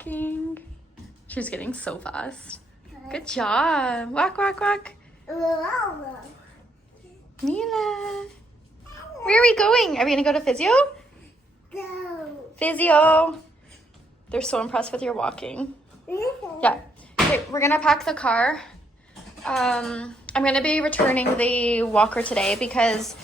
walking. She's getting so fast. Good job. Walk, walk, walk. Mila. Where are we going? Are we going to go to physio? No. Physio. They're so impressed with your walking. Yeah. Okay, we're going to pack the car. I'm going to be returning the walker today because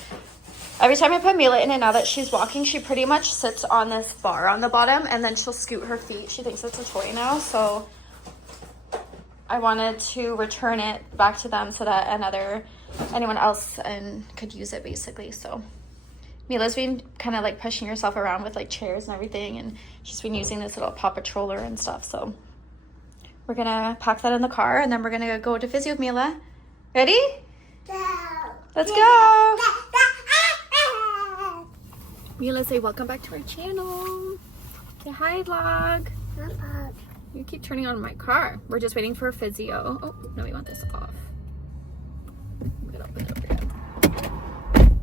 every time I put Mila in and now that she's walking, she pretty much sits on this bar on the bottom and then she'll scoot her feet. She thinks it's a toy now, so I wanted to return it back to them so that anyone else could use it basically. So Mila's been kind of like pushing herself around with like chairs and everything, and she's been using this little paw patroller and stuff. So we're gonna pack that in the car and then we're gonna go to physio with Mila. Ready? Let's go. Mila, say welcome back to our channel. Say hi, vlog. You keep turning on my car. We're just waiting for physio. Oh, no, we want this off. I'm gonna open it up again.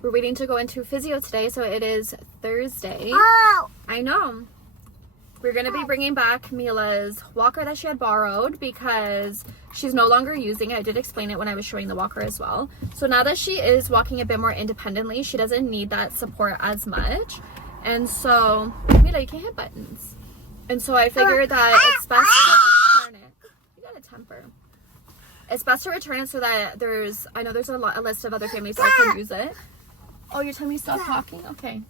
We're waiting to go into physio today, so it is Thursday. Oh. I know. We're gonna be bringing back Mila's walker that she had borrowed because she's no longer using it. I did explain it when I was showing the walker as well. So now that she is walking a bit more independently, she doesn't need that support as much. And so, Mila, you can't hit buttons. And so I figured that it's best to return it. You got a temper. It's best to return it so that I know there's a list of other families that can use it. Oh, you're telling me stop talking? Okay.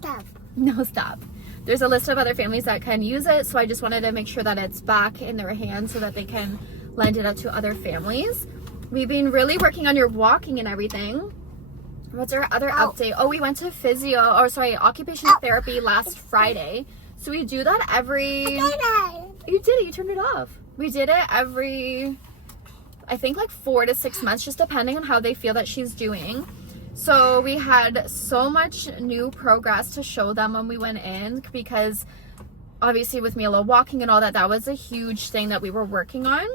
Stop. No, stop. There's a list of other families that can use it, so I just wanted to make sure that it's back in their hands so that they can lend it out to other families. We've been really working on your walking and everything. What's our other update? Oh, we went to occupational therapy last Friday. So we do that every... You did it. You turned it off. We did it every, I think like 4 to 6 months, just depending on how they feel that she's doing. So we had so much new progress to show them when we went in because obviously with Mila walking and all that, that was a huge thing that we were working on.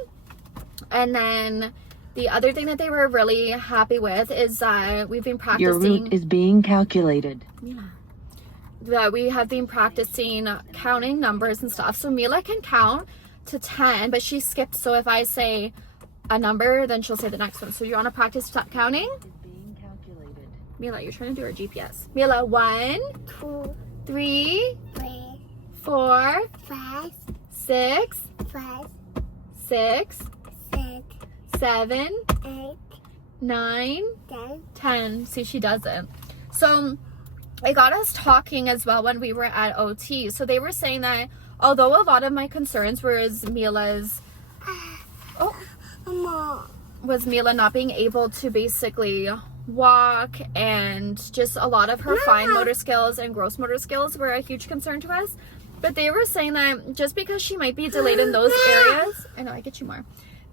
And then the other thing that they were really happy with is that we've been practicing... Your route is being calculated. Yeah. That we have been practicing counting numbers and stuff. So Mila can count to 10, but she skips. So if I say a number, then she'll say the next one. So you want to practice counting? Being calculated. Mila, you're trying to do our GPS. Mila, 1, 2, 3, 3, 4, 5, 6, 5, 6, 6, 7, 8, 9, 10. 10. See, she doesn't. So it got us talking as well when we were at OT. So they were saying that although a lot of my concerns was Mila not being able to basically walk, and just a lot of her fine motor skills and gross motor skills were a huge concern to us. But they were saying that just because she might be delayed in those areas, I know, I get you more,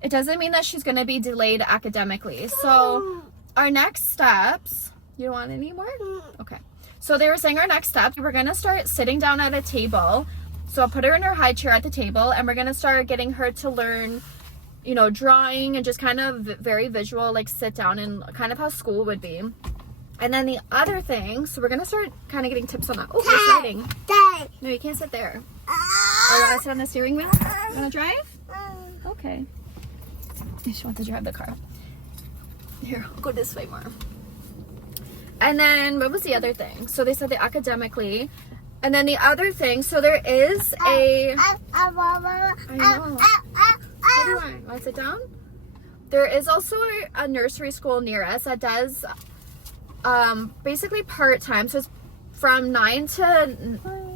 it doesn't mean that she's going to be delayed academically. So our next steps, you don't want any more? Okay. So they were saying our next step, we're going to start sitting down at a table. So I'll put her in her high chair at the table, and we're going to start getting her to learn, you know, drawing and just kind of very visual, like sit down and kind of how school would be. And then the other thing, so we're going to start kind of getting tips on that. Oh, you're sliding. No, you can't sit there. Or you want to sit on the steering wheel? You want to drive? Okay. She wants to drive the car. Here, I'll go this way more. And then what was the other thing? So they said that academically. And then the other thing, so there is a... I know. What do you want? Want to sit down? There is also a nursery school near us that does basically part-time. So it's from 9 to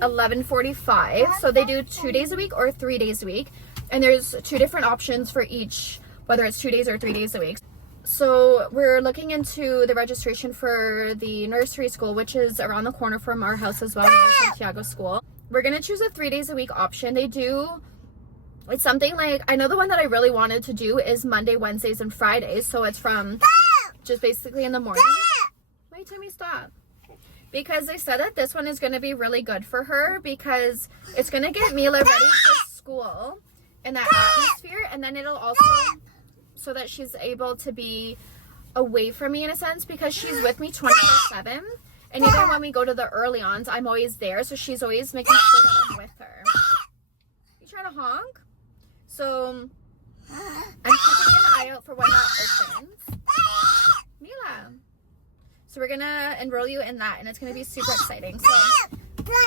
11:45. So they do 2 days a week or 3 days a week. And there's 2 different options for each, whether it's 2 days or 3 days a week. So we're looking into the registration for the nursery school, which is around the corner from our house as well, near Santiago School. We're going to choose a 3 days a week option. It's something like, I know the one that I really wanted to do is Monday, Wednesdays, and Fridays. So it's from just basically in the morning. Wait, tell me stop. Because they said that this one is going to be really good for her because it's going to get Mila ready for school in that atmosphere. And then it'll also... so that she's able to be away from me in a sense, because she's with me 24/7 And even when we go to the early ons, I'm always there. So she's always making sure that I'm with her. You trying to honk? So I'm keeping an eye out for when that opens. Mila. So we're going to enroll you in that. And it's going to be super exciting. So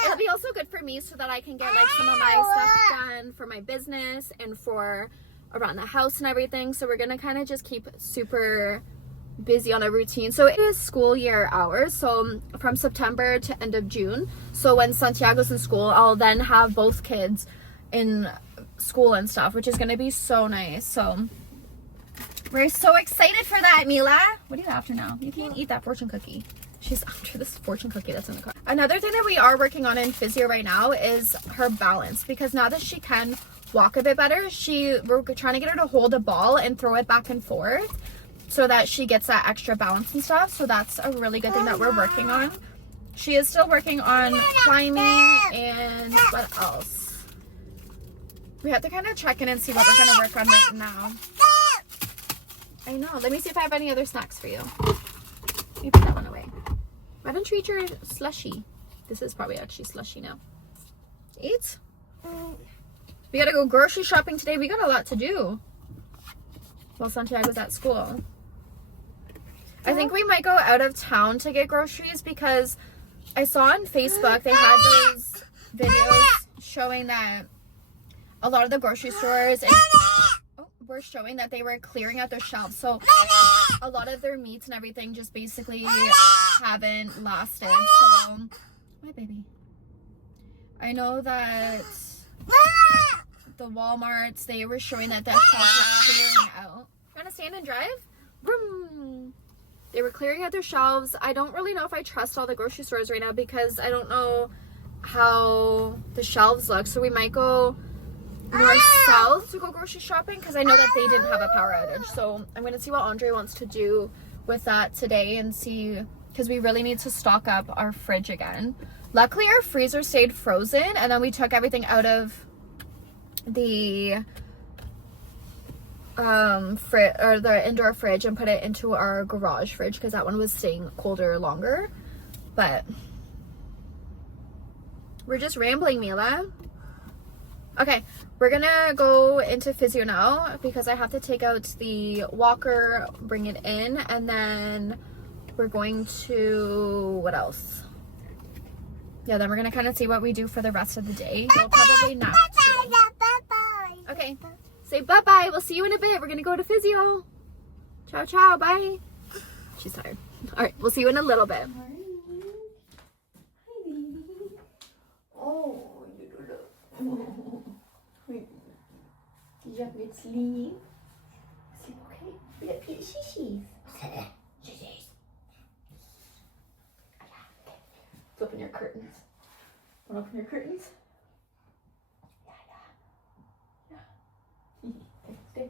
it'll be also good for me so that I can get like some of my stuff done for my business and for around the house and everything. So we're going to kind of just keep super busy on a routine. So it is school year hours, so from September to end of June. So when Santiago's in school, I'll then have both kids in school and stuff, which is going to be so nice. So we're so excited for that. Mila, what are you after now? You can't eat that fortune cookie. She's after this fortune cookie that's in the car. Another thing that we are working on in physio right now is her balance, because now that she can walk a bit better, we're trying to get her to hold a ball and throw it back and forth so that she gets that extra balance and stuff. So that's a really good thing that we're working on. She is still working on climbing, and what else? We have to kind of check in and see what we're going to work on right now. I know. Let me see if I have any other snacks for you. Let me put that one away. Why don't you eat your slushie? This is probably actually slushy now. Eat. We gotta go grocery shopping today. We got a lot to do while Santiago's at school. I think we might go out of town to get groceries because I saw on Facebook they had those videos showing that a lot of the grocery stores were showing that they were clearing out their shelves. So a lot of their meats and everything just basically haven't lasted. So, my baby. I know that the Walmarts, they were showing that the shelves were clearing out. You want to stand and drive? Vroom. They were clearing out their shelves. I don't really know if I trust all the grocery stores right now because I don't know how the shelves look. So we might go north south to go grocery shopping because I know that they didn't have a power outage. So I'm going to see what Andre wants to do with that today and see, because we really need to stock up our fridge again. Luckily our freezer stayed frozen, and then we took everything out of the the indoor fridge and put it into our garage fridge because that one was staying colder longer. But we're just rambling, Mila. Okay, we're gonna go into physio now because I have to take out the walker, bring it in, and then we're going to, what else? Yeah, then we're gonna kind of see what we do for the rest of the day. We'll probably nap too. Okay, say bye-bye. We'll see you in a bit. We're gonna go to physio. Ciao, ciao, bye. She's tired. All right, we'll see you in a little bit. Oh, did you have a good sleep? Sleep okay? We got Peter Shishies. Shishies. Let's open your curtains. Want to open your curtains? Yeah. Stay.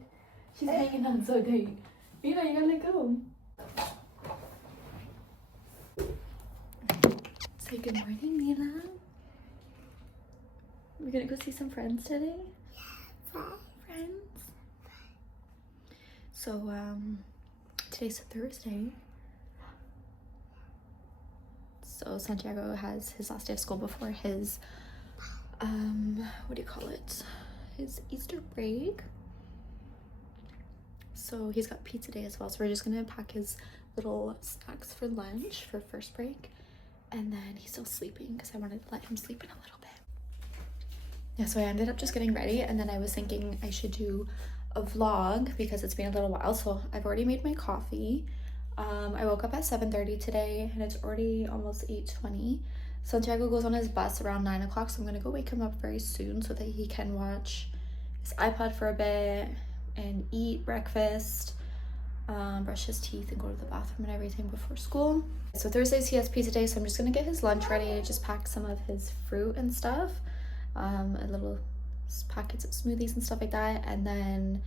She's hanging on so tight. Mila, you gotta let go. Say good morning, Mila. We're gonna go see some friends today. Friends. So today's Thursday. So Santiago has his last day of school before his what do you call it? His Easter break. So he's got pizza day as well. So we're just gonna pack his little snacks for lunch for first break. And then he's still sleeping because I wanted to let him sleep in a little bit. Yeah, so I ended up just getting ready, and then I was thinking I should do a vlog because it's been a little while. So I've already made my coffee. I woke up at 7:30 today and it's already almost 8:20. Santiago goes on his bus around 9 o'clock, so I'm gonna go wake him up very soon so that he can watch his iPad for a bit and eat breakfast, brush his teeth and go to the bathroom and everything before school. So Thursday's he has pizza day, so I'm just gonna get his lunch ready, just pack some of his fruit and stuff, a little packets of smoothies and stuff like that. And then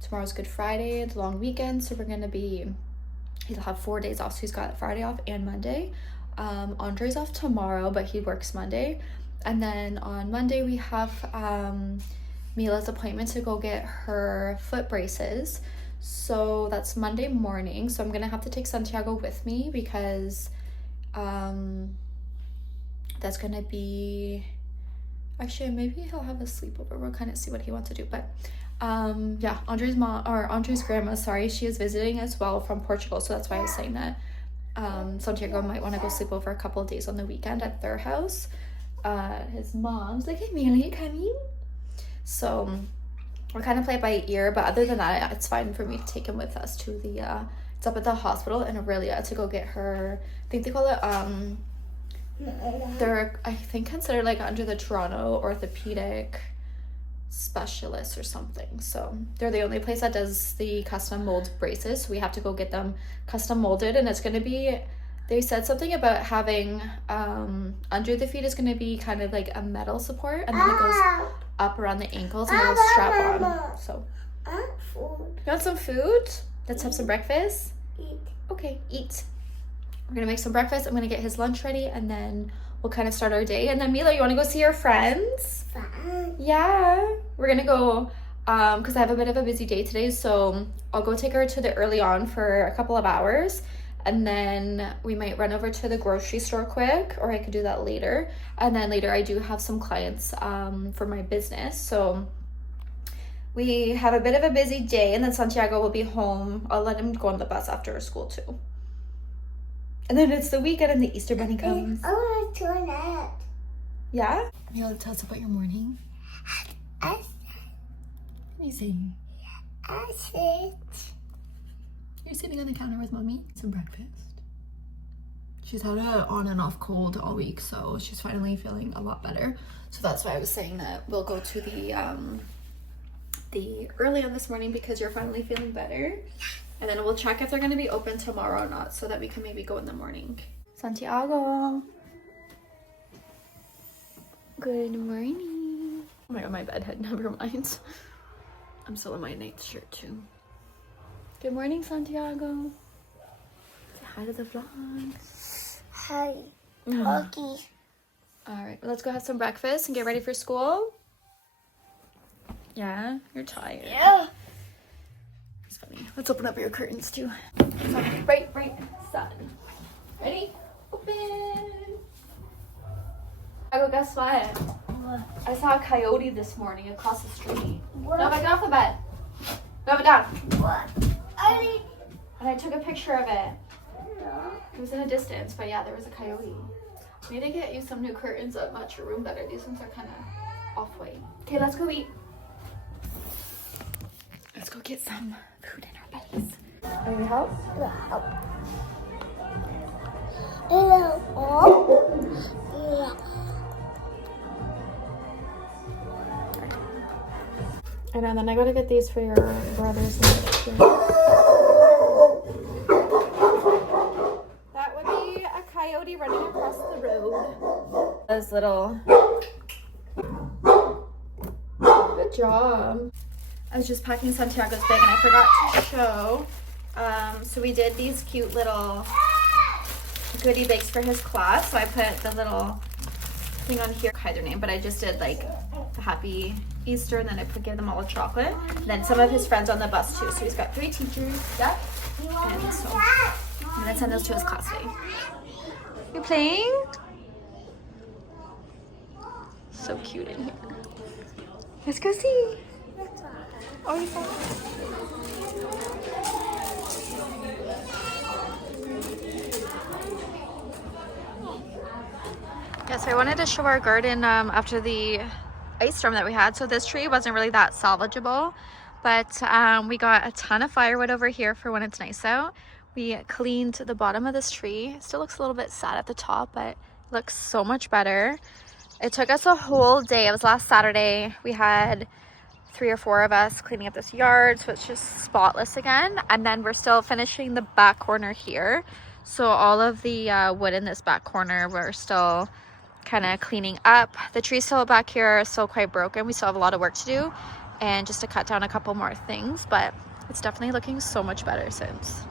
tomorrow's Good Friday, the long weekend, so he'll have 4 days off. So he's got Friday off and Monday. Andre's off tomorrow, but he works Monday. And then on Monday we have Mila's appointment to go get her foot braces. So that's Monday morning. So I'm gonna have to take Santiago with me because That's gonna be, actually maybe he'll have a sleepover. We'll kind of see what he wants to do. But yeah, Andre's grandma, sorry, she is visiting as well from Portugal, so that's why I was saying that Santiago might want to go sleep over a couple of days on the weekend at their house. His mom's like, hey Mila, you coming? So we'll kind of play it by ear, but other than that, it's fine for me to take him with us to the it's up at the hospital in Aurelia to go get her, I think they call it they're, I think, considered like under the Toronto orthopedic specialist or something. So they're the only place that does the custom mold braces, so we have to go get them custom molded. And it's going to be, they said something about having under the feet is going to be kind of like a metal support, and then it goes up around the ankles and it'll strap on. So you want some food? Let's have some breakfast. Okay, eat. We're gonna make some breakfast. I'm gonna get his lunch ready, and then we'll kind of start our day. And then Mila, you want to go see your friends? Fun. Yeah, we're gonna go because I have a bit of a busy day today, so I'll go take her to the early on for a couple of hours, and then we might run over to the grocery store quick, or I could do that later. And then later I do have some clients for my business, so we have a bit of a busy day, and then Santiago will be home. I'll let him go on the bus after school too. And then it's the weekend and the Easter Bunny comes. I want to turn that. Yeah? Mila, tell us about your morning. I Amazing. said. You're sitting on the counter with mommy. Some breakfast. She's had a on and off cold all week, so she's finally feeling a lot better. So that's why I was saying that we'll go to the early on this morning because you're finally feeling better. And then we'll check if they're going to be open tomorrow or not, so that we can maybe go in the morning. Santiago. Good morning. Oh my god, my bed head, never mind. I'm still in my night shirt too. Good morning, Santiago. Say hi to the vlog. Hi. Doggy. Alright, well, let's go have some breakfast and get ready for school. Yeah, you're tired. Yeah. It's funny. Let's open up your curtains too. Bright sun. Ready? Open. I go, guess what? I saw a coyote this morning across the street. What? No, get off the bed. Go down. What? And I took a picture of it. It was in a distance, but yeah, there was a coyote. I need to get you some new curtains that match your room better. These ones are kind of off-white. Okay, let's go eat. Let's go get some food in our bellies. Want me to help? And then I gotta get these for your brothers and that would be a coyote running across the road. This little. Good job. I was just packing Santiago's bag and I forgot to show. So we did these cute little goodie bags for his class. So I put the little thing on here, hide their name, but I just did like a happy Easter, and then I gave them all a chocolate. And then some of his friends on the bus too. So he's got 3 teachers. Yeah. And so I'm gonna send those to his class today. You playing? So cute in here. Let's go see. Oh, you found Yeah, so I wanted to show our garden after the ice storm that we had. So this tree wasn't really that salvageable, but we got a ton of firewood over here for when it's nice out. We cleaned the bottom of this tree. It still looks a little bit sad at the top, but it looks so much better. It took us a whole day. It was last Saturday. We had 3 or 4 of us cleaning up this yard, so it's just spotless again. And then we're still finishing the back corner here. So all of the wood in this back corner, we're still kind of cleaning up. The trees still back here are still quite broken. We still have a lot of work to do and just to cut down a couple more things, but it's definitely looking so much better since